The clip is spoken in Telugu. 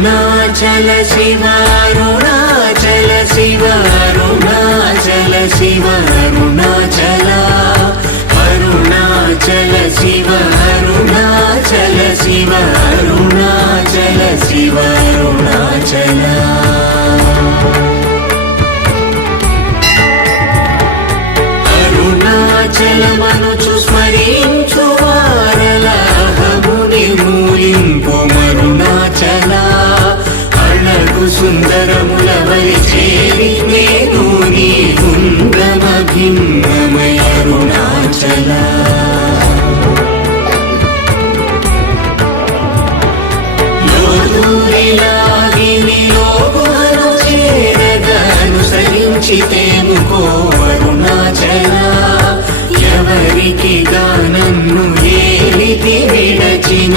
అరుణాచల శివ అరుణాచల శివ అరుణాచల శివ అరుణాచల అరుణాచల శివ అరుణాచల శివ అరుణాచల శివ అరుణాచల అరుణాచలమనుచు స్మరించు వారలాహము నిర్మూలింపు మరుణాచల అళగు సుందరముల వలి చేరి నేను నీ గుండమ భిన్నమై అరుణాచల అనుసరించితేముకో అరుణాచల ఎవరికి గానన్ను ఏలితి విడచిన